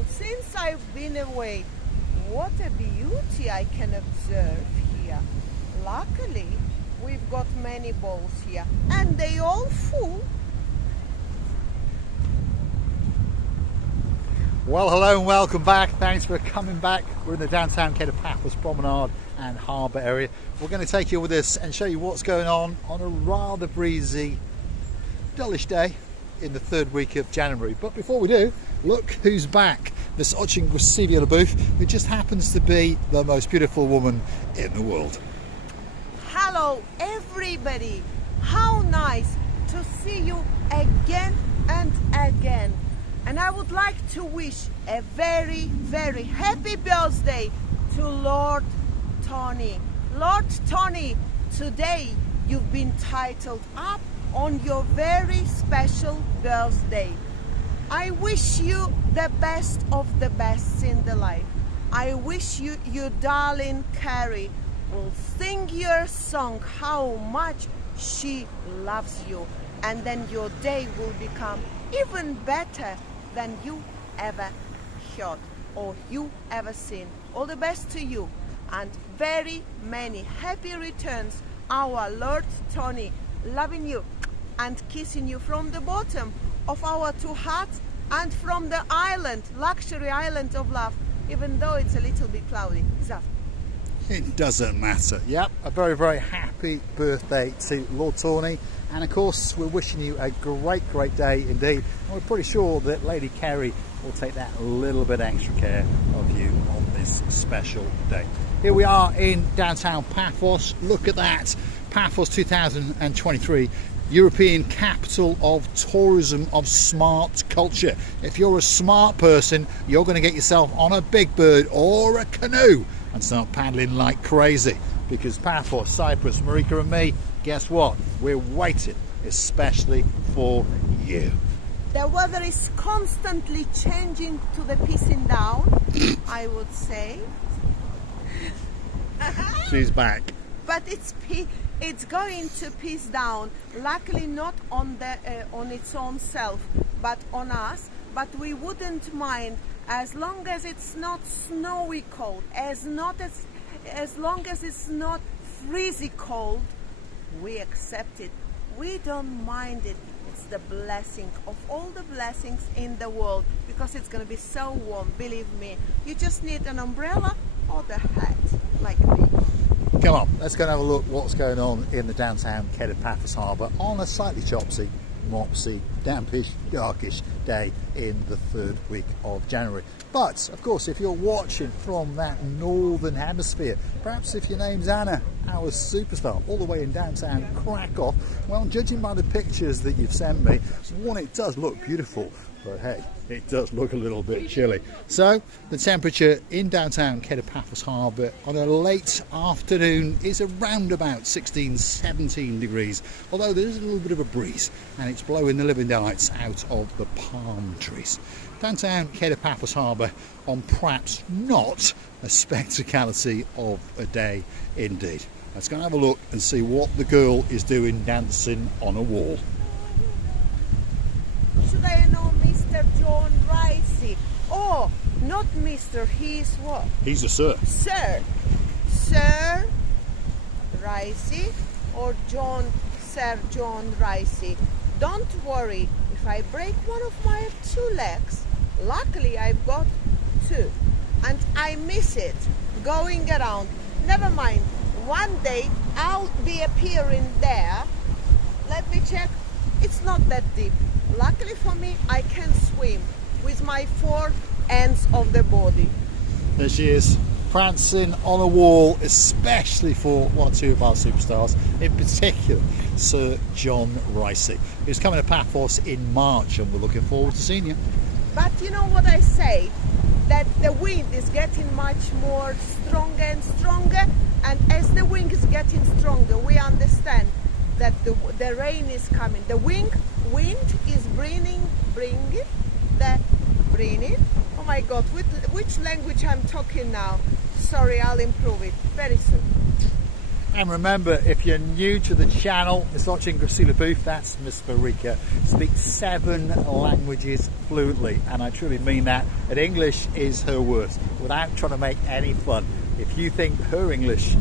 Well, since I've been away, what a beauty I can observe here. Luckily, we've got many bowls here, and they all full. Well, hello and welcome back. Thanks for coming back. We're in the downtown Paphos Promenade and Harbour area. We're going to take you with us and show you what's going on a rather breezy, dullish day in the third week of January. But before we do, look who's back. Miss Oching Silvia Booth, who just happens to be the most beautiful woman in the world. Hello everybody. How nice to see you again and again. And I would like to wish a very, very happy birthday to Lord Tony. Lord Tony, today you've been titled up on your very special birthday. I wish you the best of the best in the life. I wish you, your darling Carrie, will sing your song how much she loves you, and then your day will become even better than you ever heard or you ever seen. All the best to you, and very many happy returns, our Lord Tony, loving you and kissing you from the bottom of our two hearts and from the island, luxury island of love, even though it's a little bit cloudy. Is that? It doesn't matter. Yep, a very, very happy birthday to Lord Tony. And of course, we're wishing you a great, great day indeed. And we're pretty sure that Lady Kerry will take that little bit extra care of you on this special day. Here we are in downtown Paphos. Look at that. Paphos 2023. European Capital of Tourism of Smart Culture. If you're a smart person, you're going to get yourself on a big bird or a canoe and start paddling like crazy, because Paphos, Cyprus, Marika and me, guess what? We're waiting especially for you. The weather is constantly changing to the pissing down, I would say. She's back. But it's going to piss down. Luckily not on its own self, but on us. But we wouldn't mind as long as it's not snowy cold, as long as it's not freezy cold. We accept it. We don't mind it. It's the blessing of all the blessings in the world, because it's going to be so warm. Believe me, you just need an umbrella or the hat, like me. Come on, let's go and have a look what's going on in the downtown Paphos Harbour on a slightly chopsy, mopsy, dampish, darkish day in the third week of January. But of course, if you're watching from that northern hemisphere, perhaps if your name's Anna, our superstar, all the way in downtown Krakow, well, judging by the pictures that you've sent me, one, it does look beautiful, but hey, it does look a little bit chilly. So the temperature in downtown Paphos Harbour on a late afternoon is around about 16-17 degrees, although there is a little bit of a breeze and it's blowing the living daylights out of the palm trees. Downtown Paphos Harbour on perhaps not a spectacality of a day indeed. Let's go and have a look and see what the girl is doing dancing on a wall. Should I know Mr. John Ricey? Oh, not Mr. He's what? He's a sir. Sir. Sir Ricey or Sir John Ricey. Don't worry if I break one of my two legs. Luckily I've got two and I miss it going around. Never mind, one day I'll be appearing there. Let me check. It's not that deep. Luckily for me, I can swim with my four ends of the body. There she is, prancing on a wall, especially for one or two of our superstars, in particular Sir John Ricey, who's coming to Paphos in March, and we're looking forward to seeing you. But you know what I say? That the wind is getting much more stronger and stronger, and as the wind is getting stronger, we understand that the rain is coming. The wind is bringing. Oh my God, which language I'm talking now? Sorry, I'll improve it very soon. And remember, if you're new to the channel, Miss watching Gracila Booth, that's Miss Marika, speaks 7 languages fluently, and I truly mean that. And English is her worst, without trying to make any fun. If you think her English,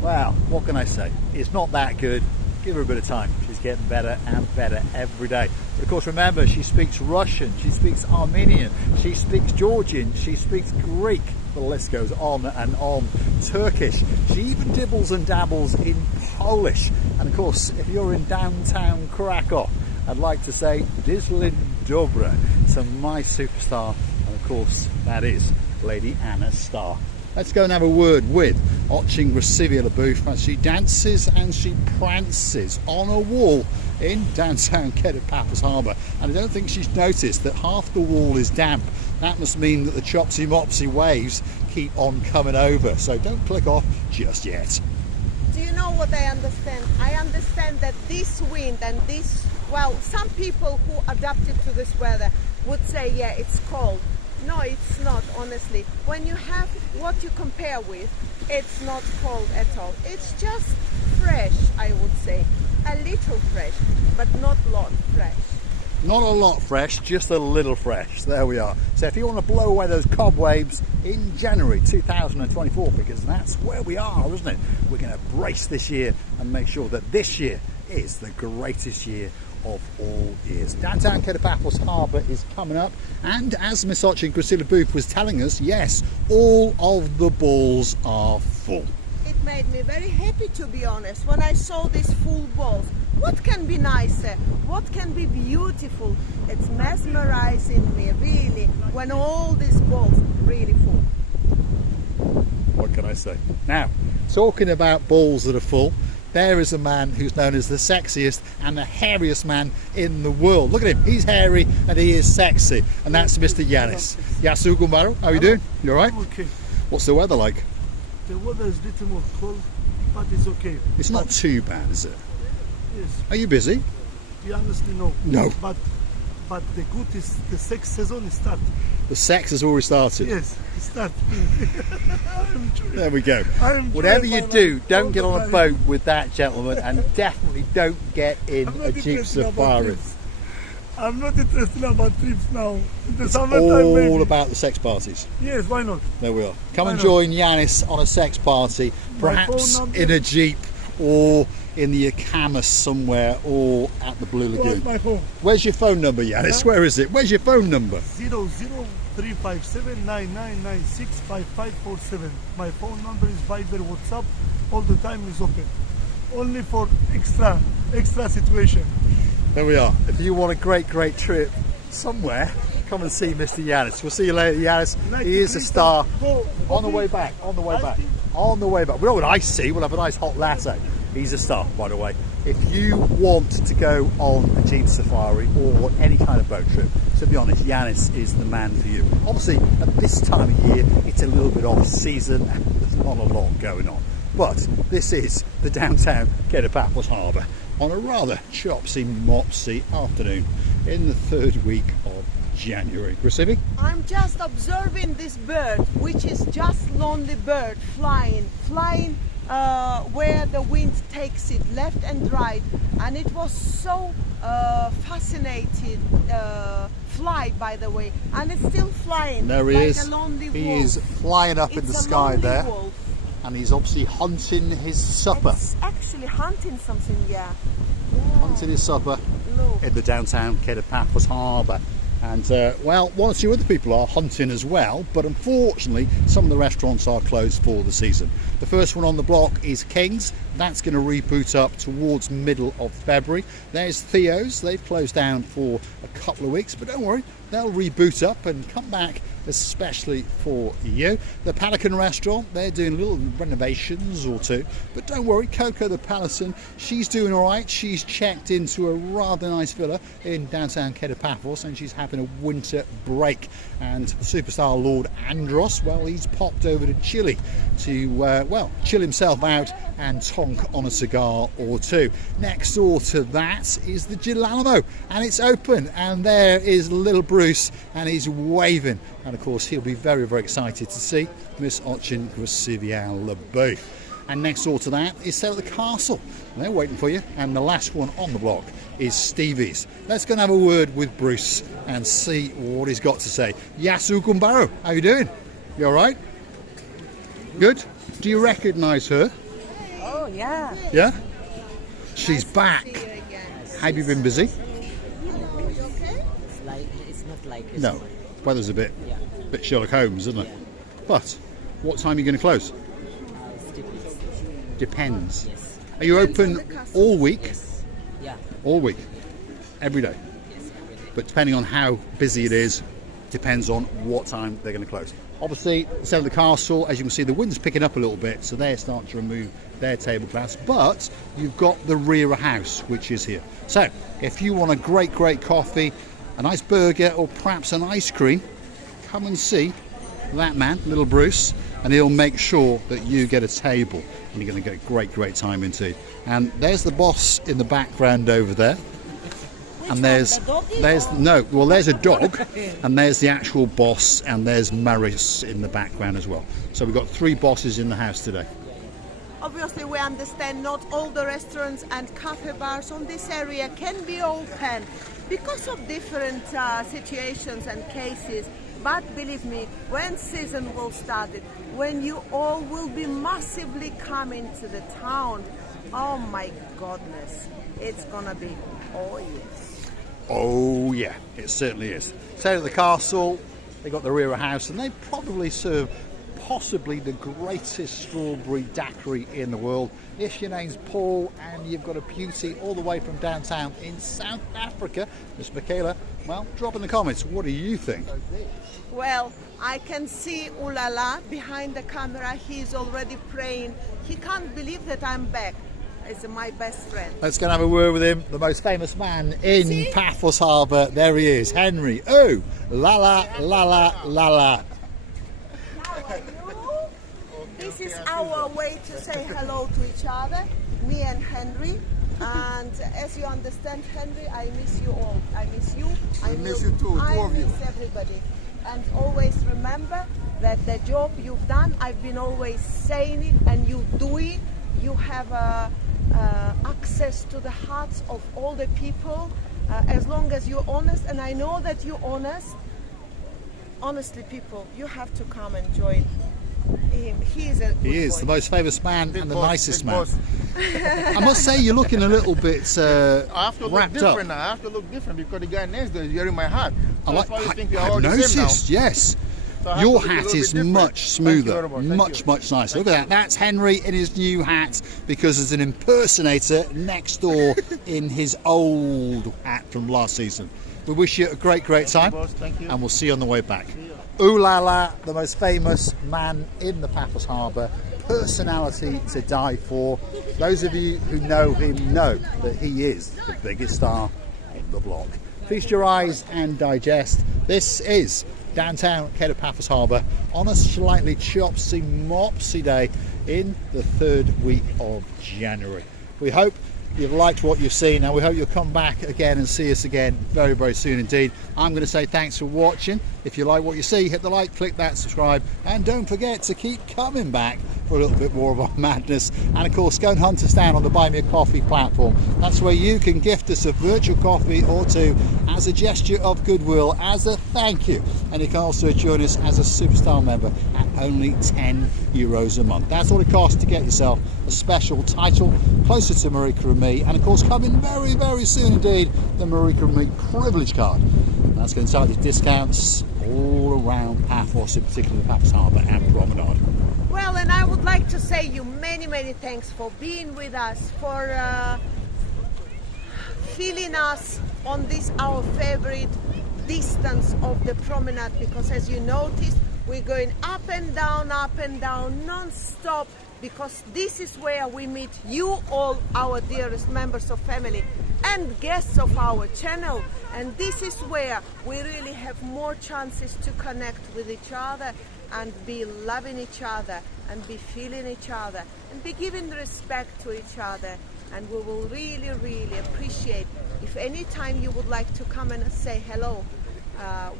well, what can I say? It's not that good. Give her a bit of time. She's getting better and better every day. But of course, remember, she speaks Russian, she speaks Armenian, she speaks Georgian, she speaks Greek. The list goes on and on. Turkish. She even dibbles and dabbles in Polish. And of course, if you're in downtown Krakow, I'd like to say Dzień dobry to my superstar. And of course, that is Lady Anna Starr. Let's go and have a word with watching Gracila Booth as she dances and she prances on a wall in downtown Paphos Harbour. And I don't think she's noticed that half the wall is damp. That must mean that the chopsy mopsy waves keep on coming over. So don't click off just yet. Do you know what I understand? I understand that this wind and this, well, some people who adapted to this weather would say, yeah, it's cold. No, it's not, honestly. When you have what you compare with, it's not cold at all. It's just fresh, I would say. A little fresh, but not a lot fresh. Not a lot fresh, just a little fresh. There we are. So if you want to blow away those cobwebs in January 2024, because that's where we are, isn't it? We're going to brace this year and make sure that this year is the greatest year of all years. Downtown Paphos Harbour is coming up, and as Miss Gracila Booth was telling us, yes, all of the balls are full. It made me very happy, to be honest, when I saw these full balls. What can be nicer? What can be beautiful? It's mesmerizing me, really, when all these balls really full. What can I say? Now, talking about balls that are full, there is a man who's known as the sexiest and the hairiest man in the world. Look at him, he's hairy and he is sexy, and that's Mr. Yanis. Yasu Gumbaro, how are you doing? You alright? Okay. What's the weather like? The weather is a little more cold, but it's okay. It's not too bad, is it? Yes. Are you busy? Be honestly, no. No. But the good is the sex season is started. The sex has already started. Yes, it started. There we go. Whatever you do, don't get on a boat with that gentleman, and definitely don't get in a Jeep Safari. I'm not interested about trips now. It's all about the sex parties. Yes, why not? There we are. Come and join Yanis on a sex party, perhaps in a Jeep or in the Akamas somewhere, or at the Blue Lagoon. My phone. Where's your phone number, Yanis? Where is it? Where's your phone number? 0035799965547. My phone number is Viber, WhatsApp. All the time is open. Only for extra situation. There we are. If you want a great trip somewhere, come and see Mr. Yanis. We'll see you later, Yanis. He is a star. On the way back. On the way back. On the way back. We don't have an iced tea. We'll have a nice hot latte. He's a star, by the way. If you want to go on a Jeep Safari or any kind of boat trip, to be honest, Yanis is the man for you. Obviously, at this time of year, it's a little bit off season and there's not a lot going on. But this is the downtown Paphos Harbour on a rather chopsy-mopsy afternoon in the 3rd week of January. Gracila? I'm just observing this bird, which is just lonely bird flying where the wind takes it left and right, and it was so fascinated fly, by the way, and it's still flying. There he like is. A lonely he wolf. is flying up in the sky there, wolf. And he's obviously hunting his supper. It's actually hunting something, yeah. Hunting his supper Look. in the downtown Paphos Harbour. And well, one or two other people are hunting as well, but unfortunately some of the restaurants are closed for the season. The first one on the block is King's. That's going to reboot up towards middle of February. There's Theo's. They've closed down for a couple of weeks, but don't worry, they'll reboot up and come back especially for you. The Pelican restaurant, they're doing little renovations or two, but don't worry, Coco the Pelican, she's doing all right. She's checked into a rather nice villa in downtown Paphos, and she's having a winter break. And superstar Lord Andros, well, he's popped over to Chile to well, chill himself out and tonk on a cigar or two. Next door to that is the Girolamo, and it's open, and there is little Bruce, and he's waving, and of course he'll be very excited to see Miss Gracila Booth. And next door to that is Sail at the Castle. And they're waiting for you. And the last one on the block is Stevie's. Let's go and have a word with Bruce and see what he's got to say. Yasu Kumbaro, how you doing? You all right? Good? Do you recognise her? Oh, yeah. Yeah? She's back. Have you been busy? It's not like this. No. Weather's a bit Sherlock Holmes, isn't it? Yeah. But what time are you going to close? Depends. Yes. Are you open all week? Yes. Yeah. All week? Every day? Yes, every day. But depending on how busy it is, depends on what time they're going to close. Obviously, Sail at the Castle, as you can see, the wind's picking up a little bit, so they're starting to remove their tablecloths. But you've got the rear house, which is here. So, if you want a great coffee, a nice burger, or perhaps an ice cream, come and see that man, little Bruce, and he'll make sure that you get a table, and you're going to get a great time indeed. And there's the boss in the background over there. And there's a dog, and there's the actual boss, and there's Maris in the background as well. So we've got 3 bosses in the house today. Obviously, we understand not all the restaurants and cafe bars on this area can be open because of different situations and cases. But believe me, when season will start, when you all will be massively coming to the town, oh my goodness, it's gonna be, oh yes. Oh yeah, it certainly is. Sail at the Castle, they got the rear house, and they probably serve possibly the greatest strawberry daiquiri in the world. If your name's Paul and you've got a beauty all the way from downtown in South Africa, Miss Michaela, well, drop in the comments, what do you think? Well, I can see Ulala behind the camera. He's already praying. He can't believe that I'm back. He's my best friend. Let's go and have a word with him, the most famous man in Paphos Harbour. There he is, Henry. Oh, la la la la la la. How are you? This is our way to say hello to each other, me and Henry. And as you understand, Henry, I miss you all. I miss you. I miss you too, I two of you. miss everybody. And always remember that the job you've done, I've been always saying it, and you do it. You have access to the hearts of all the people as long as you're honest. And I know that you're honest. Honestly, people, you have to come and join him. He is a good boy. The most famous man and the boss, nicest big man. boss. I must say, you're looking a little bit I have to look wrapped up. different now. I have to look different because the guy next door is wearing my hat. So that's why you think we are all I've the same now. noticed, yes. So I have Your to look a hat little is bit different. much Thank you smoother, very much. Thank much you. nicer. Look at that. That's Henry in his new hat because there's an impersonator next door in his old hat from last season. We wish you a great time, boss. Thank you. and we'll see you on the way back. Ooh la la, the most famous man in the Paphos Harbour, personality to die for. Those of you who know him know that he is the biggest star in the block. Feast your eyes and digest. This is downtown Paphos Harbour on a slightly chopsy mopsy day in the 3rd week of January. We hope you've liked what you've seen, and we hope you'll come back again and see us again very soon indeed. I'm going to say thanks for watching. If you like what you see, hit the like, click that subscribe, and don't forget to keep coming back for a little bit more of our madness. And of course, go and hunt us down on the Buy Me a Coffee platform. That's where you can gift us a virtual coffee or two as a gesture of goodwill, as a thank you. And you can also join us as a superstar member at only €10 a month. That's all it costs to get yourself a special title closer to Marika and me. And of course, coming very soon indeed, the Marika and me privilege card. And that's going to start with discounts all around Paphos, in particular the Paphos Harbour and Promenade. Well, and I would like to say you many thanks for being with us, for feeling us on this our favorite distance of the promenade, because as you noticed, we're going up and down non-stop, because this is where we meet you all, our dearest members of family and guests of our channel. And this is where we really have more chances to connect with each other and be loving each other and be feeling each other and be giving respect to each other. And we will really appreciate if any time you would like to come and say hello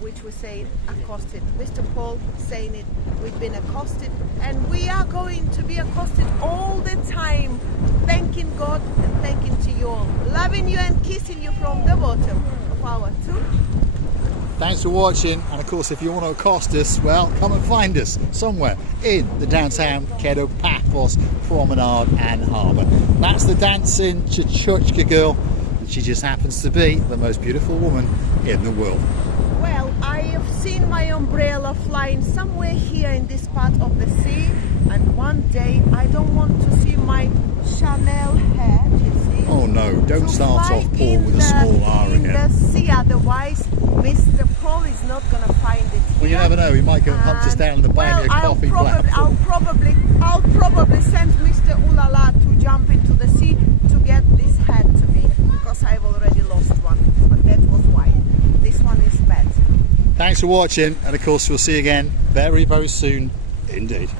which we say accosted. Mr. Paul saying it, we've been accosted, and we are going to be accosted all the time. Thanking God and thanking to you all. Loving you and kissing you from the bottom of our tube. Thanks for watching, and of course if you want to accost us, well, come and find us somewhere in the downtown Kedo Paphos Promenade and Harbour. That's the dancing Chuchuchka girl, and she just happens to be the most beautiful woman in the world. Well, I have seen my umbrella flying somewhere here in this part of the sea, and one day I don't want to see my Chanel hat, you see. Oh no, don't start fly off Paul with a small R in again. the sea, otherwise Mr. Paul is not going to find it here. Well, you never know, he might go and hunt us down in the buy me a coffee platform. I'll probably send Mr. Ulala to jump into the sea to get this hat to me, because I've already lost one, but that was why. This one is bad. Thanks for watching, and of course we'll see you again very, very soon indeed.